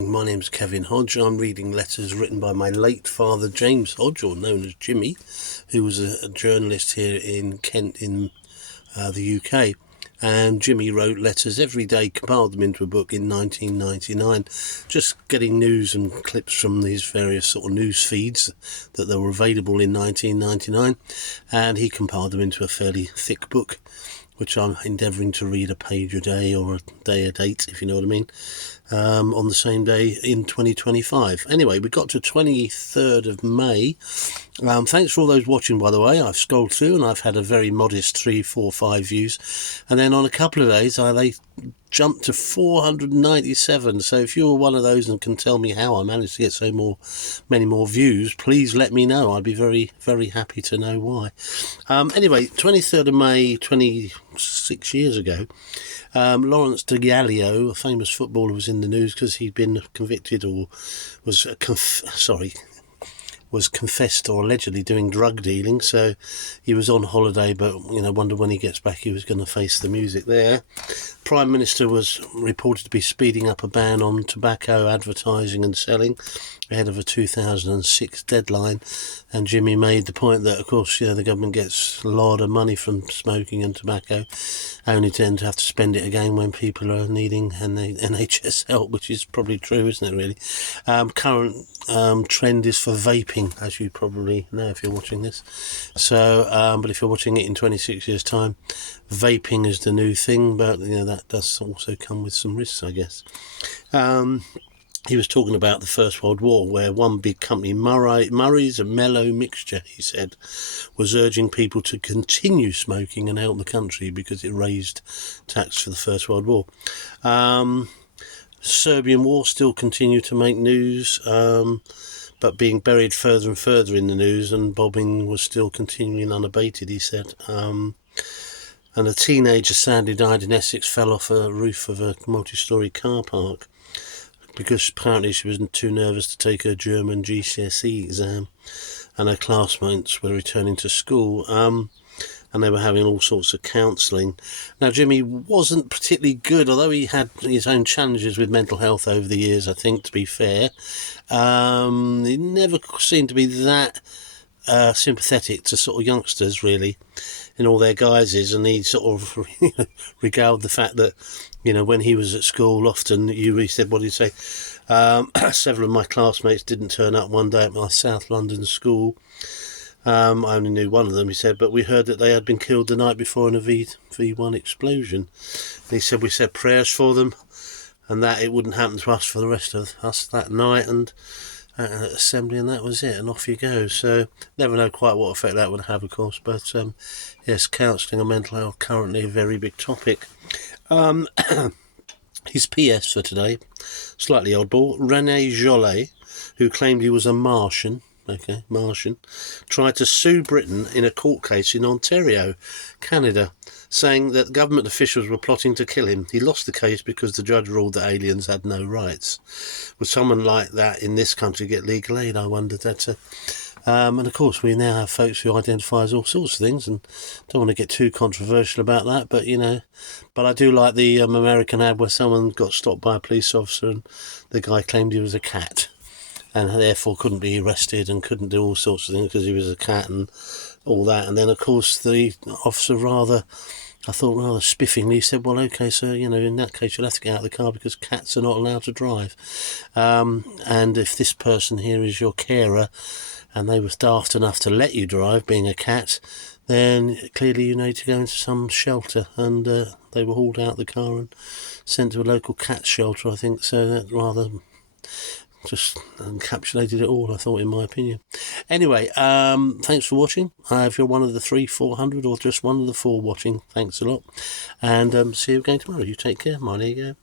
My name's Kevin Hodge. I'm reading letters written by my late father, James Hodge, or known as Jimmy, who was a journalist here in Kent in the UK. And Jimmy wrote letters every day, compiled them into a book in 1999, just getting news and clips from these various sort of news feeds that were available in 1999. And he compiled them into a fairly thick book, which I'm endeavouring to read a page a day or a day a date, if you know what I mean, on the same day in 2025. Anyway, we got to 23rd of May. Thanks for all those watching, by the way. I've scrolled through and I've had a very modest 3, 4, 5 views. And then on a couple of days, they jumped to 497. So if you were one of those and can tell me how I managed to get many more views, please let me know. I'd be very, very happy to know why. Anyway, 23rd of May, 26 years ago, Lawrence De Gallio, a famous footballer, was in the news because he'd been convicted or was confessed or allegedly doing drug dealing. So he was on holiday, but wonder when he gets back he was going to face the music there. Prime Minister was reported to be speeding up a ban on tobacco advertising and selling ahead of a 2006 deadline, and Jimmy made the point that, of course, the government gets a lot of money from smoking and tobacco, only tend to have to spend it again when people are needing NHS help, which is probably true, isn't it, really? Current trend is for vaping, as you probably know if you're watching this. So, but if you're watching it in 26 years' time, vaping is the new thing, but that does also come with some risks, I guess. He was talking about the First World War, where one big company, Murray's a Mellow Mixture, he said, was urging people to continue smoking and help the country because it raised tax for the First World War. Serbian war still continued to make news, but being buried further and further in the news, and bombing was still continuing unabated, he said. And a teenager sadly died in Essex, fell off a roof of a multi-storey car park because apparently she was too nervous to take her German GCSE exam, and her classmates were returning to school, and they were having all sorts of counselling. Now, Jimmy wasn't particularly good, although he had his own challenges with mental health over the years, I think, to be fair. He never seemed to be that sympathetic to sort of youngsters, really, in all their guises, and he sort of regaled the fact that, when he was at school, often he said, what did he say? Several of my classmates didn't turn up one day at my South London school. I only knew one of them, he said, but we heard that they had been killed the night before in a V1 explosion. And he said we said prayers for them, and that it wouldn't happen to us for the rest of us that night, and assembly, and that was it, and off you go. So never know quite what effect that would have, of course, but yes, counselling and mental health currently a very big topic. His PS for today, slightly oddball. René Jolet, who claimed he was a Martian, tried to sue Britain in a court case in Ontario, Canada, saying that government officials were plotting to kill him. He lost the case because the judge ruled that aliens had no rights. Would someone like that in this country get legal aid, I wondered. And of course we now have folks who identify as all sorts of things, and don't want to get too controversial about that, but but I do like the American ad where someone got stopped by a police officer and the guy claimed he was a cat, and therefore couldn't be arrested and couldn't do all sorts of things because he was a cat and all that. And then, of course, the officer rather spiffingly said, well, OK, sir, in that case you'll have to get out of the car because cats are not allowed to drive. And if this person here is your carer and they were daft enough to let you drive, being a cat, then clearly you need to go into some shelter. And they were hauled out of the car and sent to a local cat shelter, I think. So that rather just encapsulated it all, I thought, in my opinion. Anyway, thanks for watching. If you're one of the 300-400 or just one of the 4 watching, thanks a lot. And see you again tomorrow. You take care. There you go.